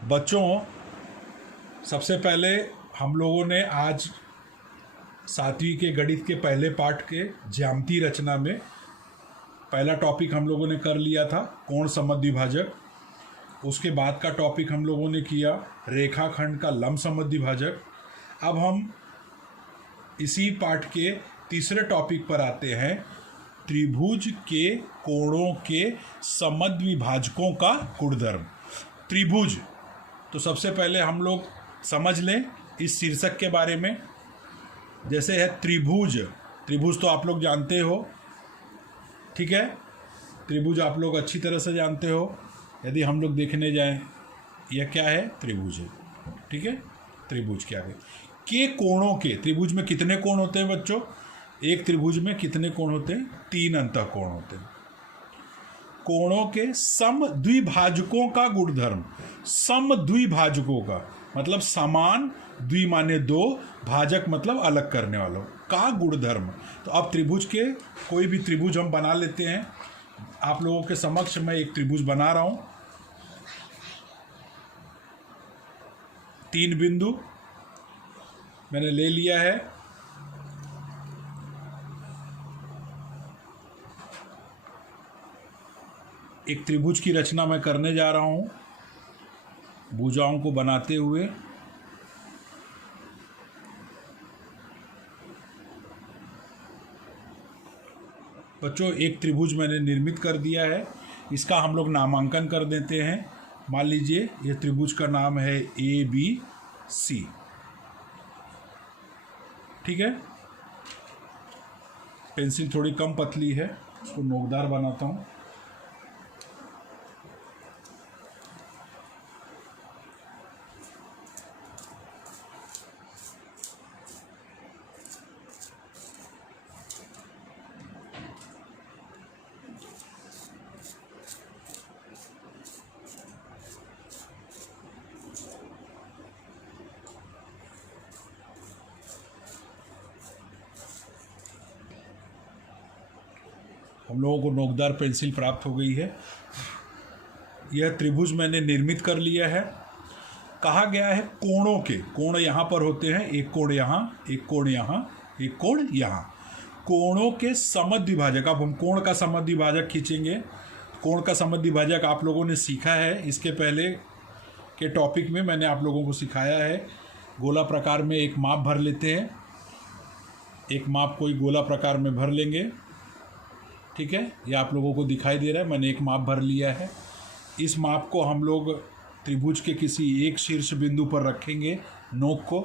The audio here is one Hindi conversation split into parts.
बच्चों, सबसे पहले हम लोगों ने आज 7वीं के गणित के पहले पाठ के ज्यामिति रचना में पहला टॉपिक हम लोगों ने कर लिया था कोण समद्विभाजक। उसके बाद का टॉपिक हम लोगों ने किया रेखाखंड का लंब समद्विभाजक। अब हम इसी पाठ के तीसरे टॉपिक पर आते हैं, त्रिभुज के कोणों के समद्विभाजकों का गुणधर्म। त्रिभुज, तो सबसे पहले हम लोग समझ लें इस शीर्षक के बारे में। जैसे है त्रिभुज, त्रिभुज तो आप लोग जानते हो, ठीक है। त्रिभुज आप लोग अच्छी तरह से जानते हो। यदि हम लोग देखने जाएं, यह क्या है? त्रिभुज है, ठीक है। त्रिभुज क्या है? के कोणों के, त्रिभुज में कितने कोण होते हैं बच्चों? एक त्रिभुज में कितने कोण होते हैं? 3 अंतःकोण होते हैं। कोणों के समद्विभाजकों का गुणधर्म, समद्विभाजकों का मतलब समान, द्वि माने 2, भाजक मतलब अलग करने वालों का गुणधर्म। तो अब त्रिभुज के कोई भी त्रिभुज हम बना लेते हैं। आप लोगों के समक्ष मैं एक त्रिभुज बना रहा हूं। 3 बिंदु मैंने ले लिया है। एक त्रिभुज की रचना मैं करने जा रहा हूं, भुजाओं को बनाते हुए। बच्चों, एक त्रिभुज मैंने निर्मित कर दिया है। इसका हम लोग नामांकन कर देते हैं। मान लीजिए यह त्रिभुज का नाम है ABC, ठीक है। पेंसिल थोड़ी कम पतली है, इसको नोकदार बनाता हूँ। हम लोगों को नोकदार पेंसिल प्राप्त हो गई है। यह त्रिभुज मैंने निर्मित कर लिया है। कहा गया है कोणों के, कोण यहाँ पर होते हैं, एक कोण यहाँ, एक कोण यहाँ, एक कोण यहाँ। कोणों के समद्विभाजक, अब हम कोण का समद्विभाजक खींचेंगे। कोण का समद्विभाजक आप लोगों ने सीखा है, इसके पहले के टॉपिक में मैंने आप लोगों को सिखाया है। गोला प्रकार में एक माप भर लेते हैं, एक माप कोई गोला प्रकार में भर लेंगे, ठीक है। ये आप लोगों को दिखाई दे रहा है, मैंने एक माप भर लिया है। इस माप को हम लोग त्रिभुज के किसी एक शीर्ष बिंदु पर रखेंगे, नोक को,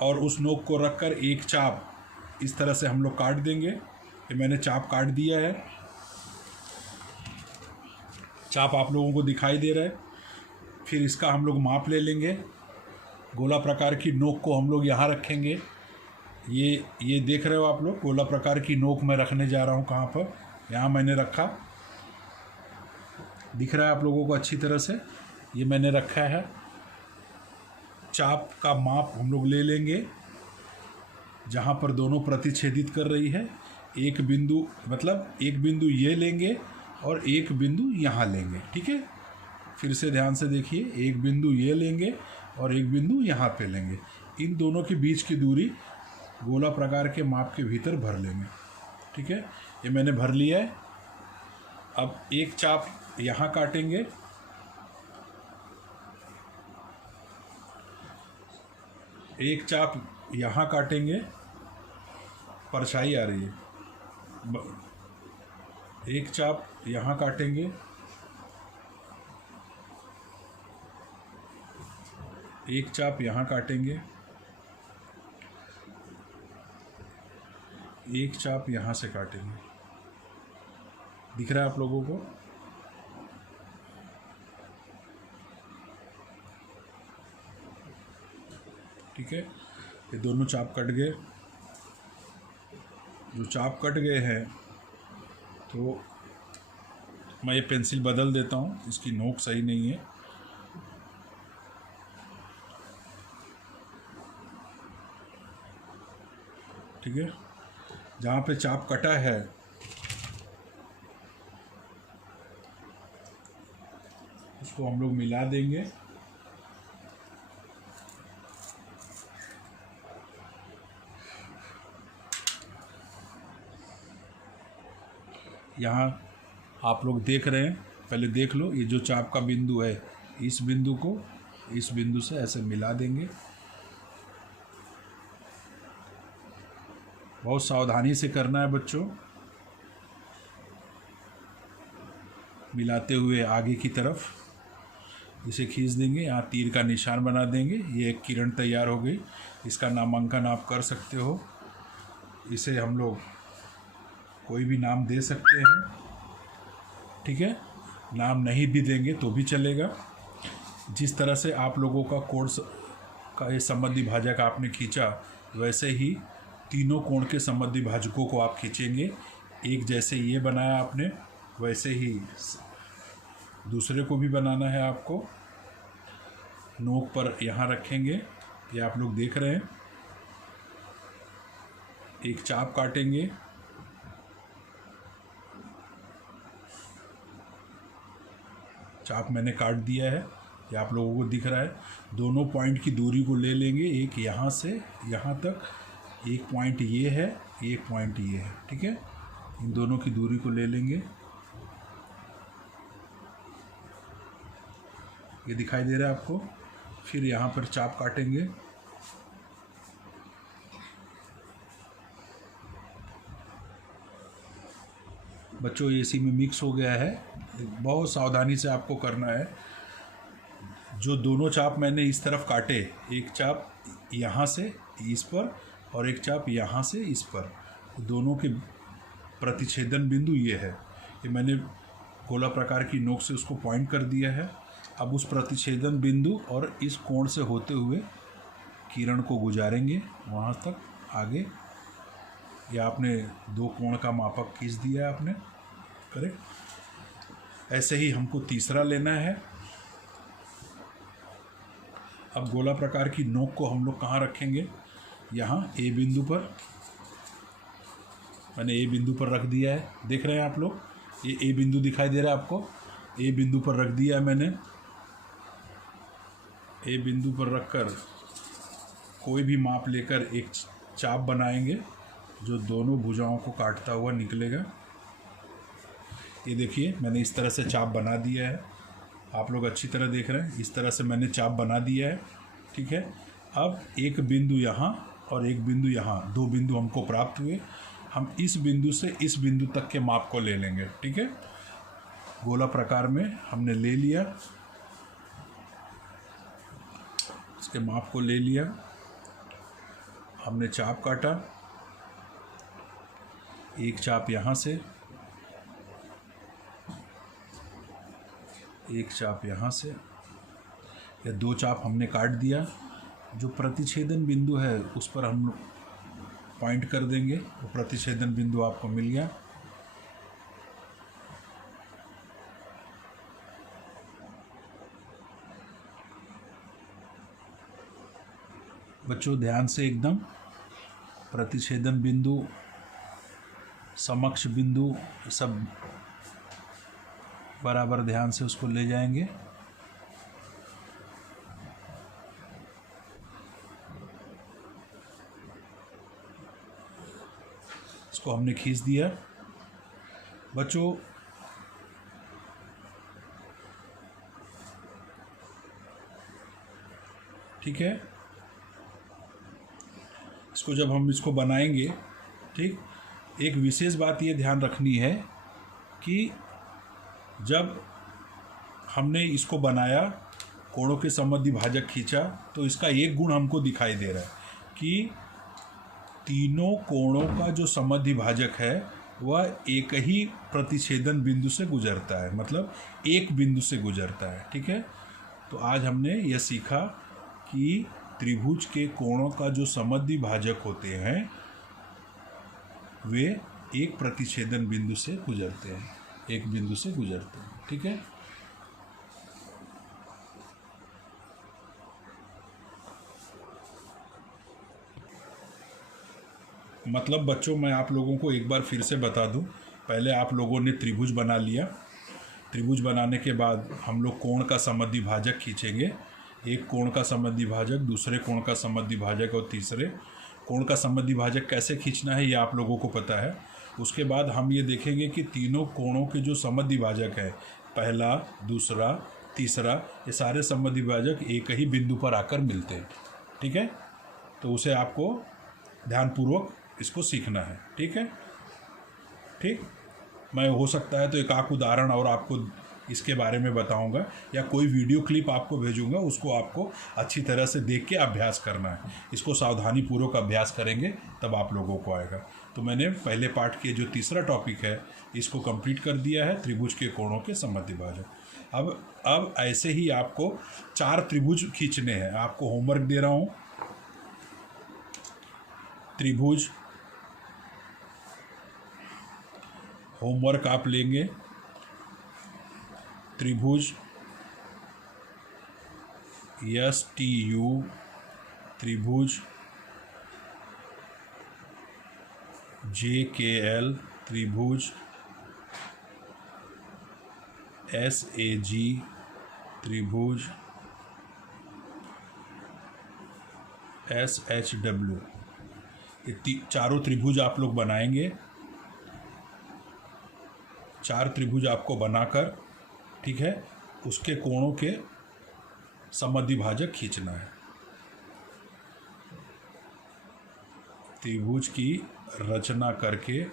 और उस नोक को रखकर एक चाप इस तरह से हम लोग काट देंगे। ये मैंने चाप काट दिया है। चाप आप लोगों को दिखाई दे रहा है। फिर इसका हम लोग माप ले लेंगे। गोला प्रकार की नोक को हम लोग यहाँ रखेंगे। ये देख रहे हो आप लोग, गोला प्रकार की नोक मैं रखने जा रहा हूँ। कहाँ पर? यहाँ मैंने रखा, दिख रहा है आप लोगों को अच्छी तरह से। ये मैंने रखा है। चाप का माप हम लोग ले लेंगे जहाँ पर दोनों प्रतिच्छेदित कर रही है। एक बिंदु, मतलब एक बिंदु ये लेंगे और एक बिंदु यहाँ लेंगे, ठीक है। फिर से ध्यान से देखिए, एक बिंदु ये लेंगे और एक बिंदु यहाँ पे लेंगे। इन दोनों के बीच की दूरी गोला प्रकार के माप के भीतर भर लेंगे, ठीक है। ये मैंने भर लिया है। अब एक चाप यहाँ काटेंगे, एक चाप यहाँ काटेंगे, परछाई आ रही है। एक चाप यहाँ काटेंगे, एक चाप यहाँ काटेंगे, एक चाप यहाँ से काटेंगे। दिख रहा है आप लोगों को? ठीक है, ये दोनों चाप कट गए। जो चाप कट गए हैं तो मैं ये पेंसिल बदल देता हूँ, इसकी नोक सही नहीं है। ठीक है, जहाँ पे चाप कटा है उसको हम लोग मिला देंगे। यहाँ आप लोग देख रहे हैं, पहले देख लो, ये जो चाप का बिंदु है, इस बिंदु को इस बिंदु से ऐसे मिला देंगे। बहुत सावधानी से करना है बच्चों, मिलाते हुए आगे की तरफ इसे खींच देंगे। यहाँ तीर का निशान बना देंगे। ये एक किरण तैयार हो गई, इसका नामांकन आप कर सकते हो। इसे हम लोग कोई भी नाम दे सकते हैं, ठीक है। नाम नहीं भी देंगे तो भी चलेगा। जिस तरह से आप लोगों का कोण का ये समद्वि भाजक आपने खींचा, वैसे ही तीनों कोण के समद्वि भाजकों को आप खींचेंगे। एक जैसे ये बनाया आपने, वैसे ही दूसरे को भी बनाना है आपको। नोक पर यहाँ रखेंगे, ये आप लोग देख रहे हैं। एक चाप काटेंगे, चाप मैंने काट दिया है, ये आप लोगों को दिख रहा है। दोनों पॉइंट की दूरी को ले लेंगे, एक यहाँ से यहाँ तक, एक पॉइंट ये है, एक पॉइंट ये है, ठीक है। इन दोनों की दूरी को ले लेंगे। ये दिखाई दे रहा है आपको। फिर यहाँ पर चाप काटेंगे, बच्चों ये इसी में मिक्स हो गया है। बहुत सावधानी से आपको करना है। जो दोनों चाप मैंने इस तरफ काटे, एक चाप यहाँ से इस पर और एक चाप यहाँ से इस पर, दोनों के प्रतिच्छेदन बिंदु ये है। ये मैंने गोला प्रकार की नोक से उसको पॉइंट कर दिया है। अब उस प्रतिच्छेदन बिंदु और इस कोण से होते हुए किरण को गुजारेंगे वहाँ तक आगे। ये आपने दो कोण का मापक खींच दिया है आपने, करेक्ट। ऐसे ही हमको तीसरा लेना है। अब गोला प्रकार की नोक को हम लोग कहाँ रखेंगे? यहाँ ए बिंदु पर। मैंने ए बिंदु पर रख दिया है, देख रहे हैं आप लोग। ये ए बिंदु दिखाई दे रहा है आपको, ए बिंदु पर रख दिया है मैंने। ए बिंदु पर रखकर कोई भी माप लेकर एक चाप बनाएंगे जो दोनों भुजाओं को काटता हुआ निकलेगा। ये देखिए मैंने इस तरह से चाप बना दिया है, आप लोग अच्छी तरह देख रहे हैं। इस तरह से मैंने चाप बना दिया है, ठीक है। अब एक बिंदु यहाँ और एक बिंदु यहाँ, दो बिंदु हमको प्राप्त हुए। हम इस बिंदु से इस बिंदु तक के माप को ले लेंगे, ठीक है। गोला प्रकार में हमने ले लिया, इसके माप को ले लिया। हमने चाप काटा, एक चाप यहाँ से, एक चाप यहाँ से, या दो चाप हमने काट दिया। जो प्रतिच्छेदन बिंदु है उस पर हम पॉइंट कर देंगे, वो प्रतिच्छेदन बिंदु आपको मिल गया। बच्चों ध्यान से एकदम, प्रतिच्छेदन बिंदु, समक्ष बिंदु, सब बराबर ध्यान से उसको ले जाएंगे। इसको हमने खींच दिया। बच्चों ठीक है, इसको जब हम इसको बनाएंगे, ठीक, एक विशेष बात ये ध्यान रखनी है कि जब हमने इसको बनाया, कोणों के समद्वि भाजक खींचा, तो इसका एक गुण हमको दिखाई दे रहा है कि तीनों कोणों का जो समद्वि भाजक है वह एक ही प्रतिच्छेदन बिंदु से गुजरता है, मतलब एक बिंदु से गुजरता है, ठीक है। तो आज हमने यह सीखा कि त्रिभुज के कोणों का जो समद्वि भाजक होते हैं वे एक प्रतिच्छेदन बिंदु से गुजरते हैं, एक बिंदु से गुजरते हैं, ठीक है। मतलब बच्चों मैं आप लोगों को एक बार फिर से बता दूं, पहले आप लोगों ने त्रिभुज बना लिया। त्रिभुज बनाने के बाद हम लोग कोण का समद्वि भाजक खींचेंगे। एक कोण का समद्वि भाजक, दूसरे कोण का समद्वि भाजक और तीसरे कोण का समद्वि भाजक कैसे खींचना है ये आप लोगों को पता है। उसके बाद हम ये देखेंगे कि तीनों कोणों के जो समद्वि भाजक है, पहला, दूसरा, तीसरा, ये सारे समद्वि भाजक एक ही बिंदु पर आकर मिलते हैं। ठीक है, तो उसे आपको ध्यानपूर्वक इसको सीखना है। ठीक है, ठीक। मैं हो सकता है तो एक आध उदाहरण और आपको इसके बारे में बताऊंगा, या कोई वीडियो क्लिप आपको भेजूंगा, उसको आपको अच्छी तरह से देख के अभ्यास करना है। इसको सावधानीपूर्वक अभ्यास करेंगे तब आप लोगों को आएगा। तो मैंने पहले पार्ट के जो तीसरा टॉपिक है इसको कंप्लीट कर दिया है, त्रिभुज के कोणों के समद्वि भाजक। अब ऐसे ही आपको 4 त्रिभुज खींचने हैं। आपको होमवर्क दे रहा हूँ। त्रिभुज होमवर्क आप लेंगे। त्रिभुज STU, त्रिभुज JKL, त्रिभुज SAG, त्रिभुज SHW, ये चारों त्रिभुज आप लोग बनाएंगे। 4 त्रिभुज आपको बनाकर, ठीक है, उसके कोणों के समद्वि भाजक खींचना है। त्रिभुज की रचना करके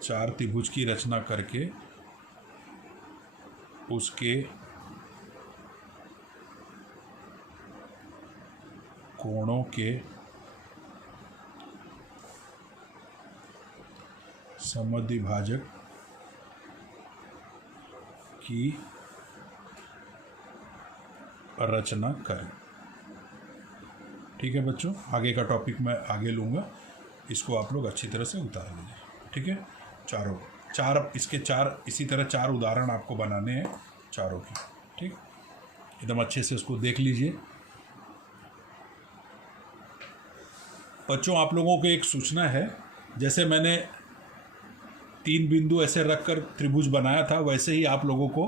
चार त्रिभुज की रचना करके उसके कोणों के समद्वि भाजक की रचना करें। ठीक है बच्चों, आगे का टॉपिक मैं आगे लूँगा, इसको आप लोग अच्छी तरह से उतार लीजिए। ठीक है, इसके चार इसी तरह 4 उदाहरण आपको बनाने हैं चारों के। ठीक, एकदम अच्छे से उसको देख लीजिए। बच्चों, आप लोगों को एक सूचना है, जैसे मैंने 3 बिंदु ऐसे रखकर त्रिभुज बनाया था, वैसे ही आप लोगों को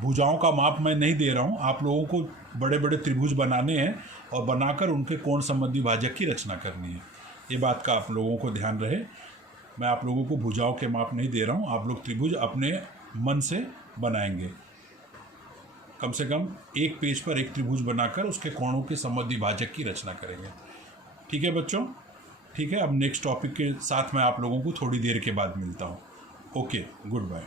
भुजाओं का माप मैं नहीं दे रहा हूँ। आप लोगों को बड़े बड़े त्रिभुज बनाने हैं और बनाकर उनके कोण समद्वि भाजक की रचना करनी है। ये बात का आप लोगों को ध्यान रहे। मैं आप लोगों को भुजाओं के माप नहीं दे रहा हूँ। आप लोग त्रिभुज अपने मन से बनाएंगे। कम से कम एक पेज पर एक त्रिभुज बनाकर उसके कोणों के समद्वि भाजक की रचना करेंगे। ठीक है बच्चों, ठीक है। अब नेक्स्ट टॉपिक के साथ मैं आप लोगों को थोड़ी देर के बाद मिलता हूँ। Okay, good bye.